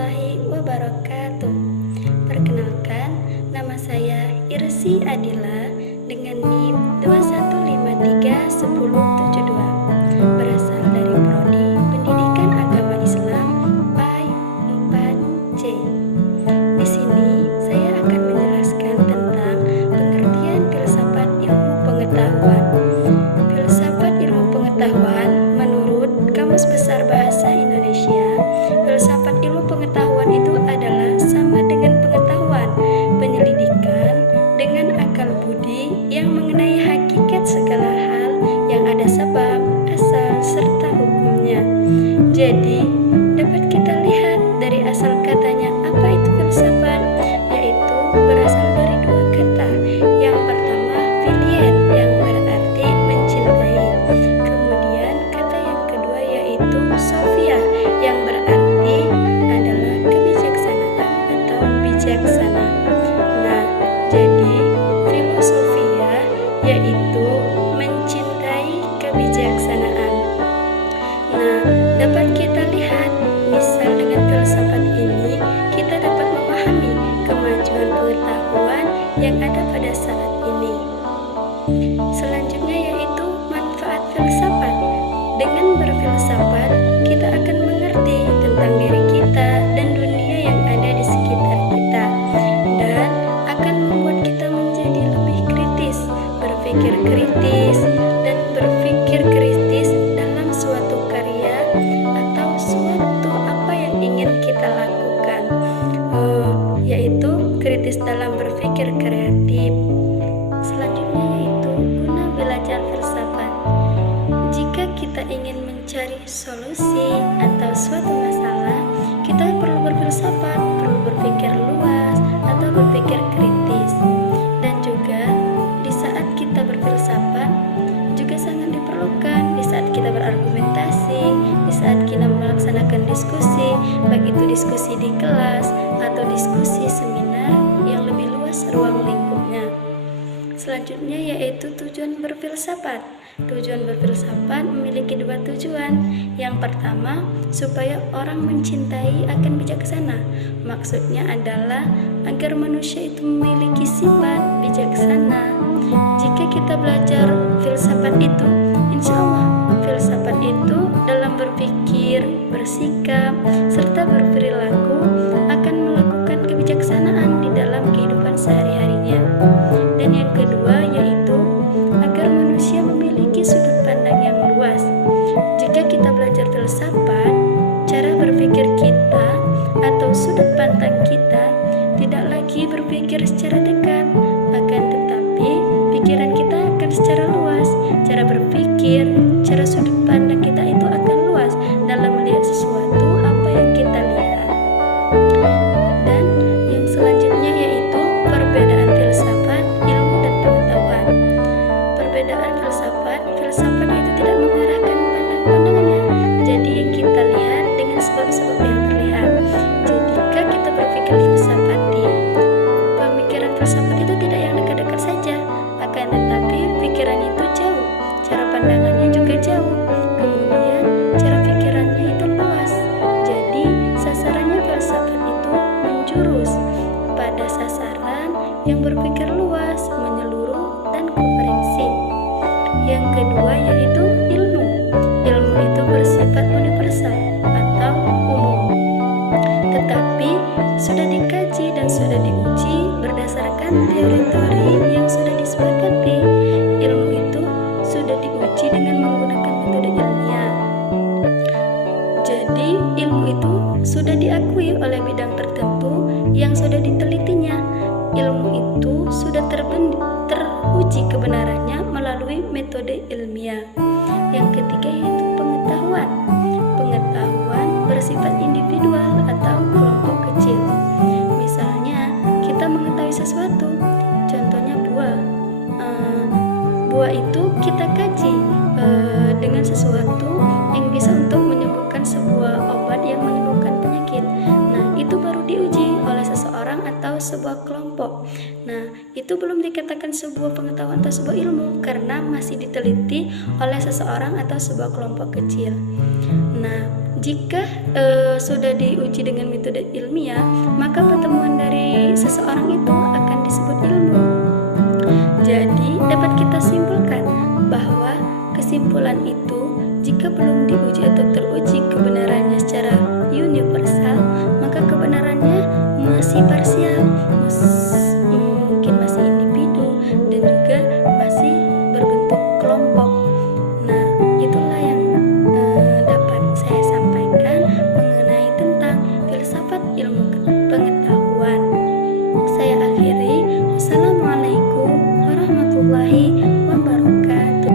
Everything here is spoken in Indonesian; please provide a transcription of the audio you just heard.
warahmatullahi wabarakatuh. Perkenalkan, nama saya Irsi Adila dengan NIM 21531072. Berasal dari Prodi Pendidikan Agama Islam PAI 4C. Di sini saya akan menjelaskan tentang pengertian filsafat ilmu pengetahuan. Filsafat ilmu pengetahuan menurut Kamus Besar Bahasa Indonesia, filsafat ilmu pengetahuan itu adalah sama dengan pengetahuan, penyelidikan dengan akal budi yang mengenai hakikat segala hal yang ada sebab, asal, serta hukumnya. Jadi, dapat kita lihat dari asal katanya apa itu filsafat, yaitu berasal dari dua kata. Yang pertama, filien, yang berarti mencintai. Kemudian kata yang kedua yaitu sophia, yang berarti adalah kebijaksanaan atau bijaksana. Nah, jadi filosofia yaitu mencintai kebijaksanaan. Nah, dapat kita lihat misal dengan filsafat ini kita dapat memahami kemajuan pengetahuan yang ada pada saat ini. Selanjutnya yaitu manfaat filsafat. Dengan berfilsafat, kita akan mengerti tentang diri kita dan dunia yang ada di sekitar kita, dan akan membuat kita menjadi lebih kritis, berpikir kritis, dan berpikir kritis dalam suatu karya atau suatu apa yang ingin kita lakukan, yaitu kritis dalam berpikir kreatif. Selanjutnya yaitu guna belajar filsafat. Jika kita ingin mencari solusi atau suatu masalah, kita perlu berfilsafat, perlu berpikir luas atau berpikir kritis. Dan juga di saat kita berfilsafat juga sangat diperlukan di saat kita berargumentasi, di saat kita melaksanakan diskusi, baik itu diskusi di kelas atau diskusi seminar yang lebih luas ruang lingkupnya. Selanjutnya yaitu tujuan berfilsafat. Tujuan berfilsafat memiliki dua tujuan. Yang pertama, supaya orang mencintai akan bijaksana. Maksudnya adalah agar manusia itu memiliki sifat bijaksana. Jika kita belajar filsafat itu, insya Allah filsafat itu dalam berpikir, bersikap, serta berperilaku akan melakukan kebijaksanaan di dalam kehidupan sehari-harinya. Dan yang kedua yaitu agar manusia memiliki sudut pandang yang luas. Jika kita belajar filsafat, cara berpikir kita atau sudut pandang kita tidak lagi berpikir secara dekat, akan tetapi pikiran kita akan secara luas. Cara berpikir, cara sudut pandang kita itu akan luas dalam melihat sesuatu apa yang kita lihat. Dan yang selanjutnya yaitu perbedaan filsafat, ilmu dan pengetahuan. Perbedaan filsafat itu tidak mengarahkan pandangannya. Jadi yang kita lihat dengan sebab-sebab yang terlihat. Jika kita berpikir filsafati, pemikiran filsafat itu tidak yang dekat-dekat saja, akan tetapi pikiran itu jauh, cara pandangannya juga jauh, kemudian cara pikirannya itu luas. Jadi sasarannya filsafat itu menjurus pada sasaran yang berpikir luas, menyeluruh, dan komprehensif. Yang kedua yaitu ilmu. Ilmu itu bersifat universal atau umum, tetapi sudah dikaji dan sudah diuji berdasarkan teori-teori yang sudah disepakati. Ilmu itu sudah diuji dengan menggunakan metode ilmiah. Jadi ilmu itu sudah diakui oleh bidang tertentu yang sudah ditelitinya. Ilmu itu sudah teruji kebenarannya melalui metode ilmiah. Yang ketiga yaitu pengetahuan. Pengetahuan bersifat individual atau kelompok kecil. Misalnya kita mengetahui sesuatu, contohnya buah. Buah itu kita kaji dengan sesuatu yang bisa untuk menyembuhkan sebuah obat yang menyembuhkan penyakit. Nah, itu baru diuji oleh seseorang atau sebuah kelompok. Nah, itu belum dikatakan sebuah pengetahuan atau sebuah ilmu karena masih diteliti oleh seseorang atau sebuah kelompok kecil. Nah, Jika sudah diuji dengan metode ilmiah, maka pertemuan dari seseorang itu akan disebut ilmu. Jadi, dapat kita simpulkan bahwa kesimpulan itu jika belum diuji atau teruji kebenarannya secara universal, maka kebenarannya masih parsial,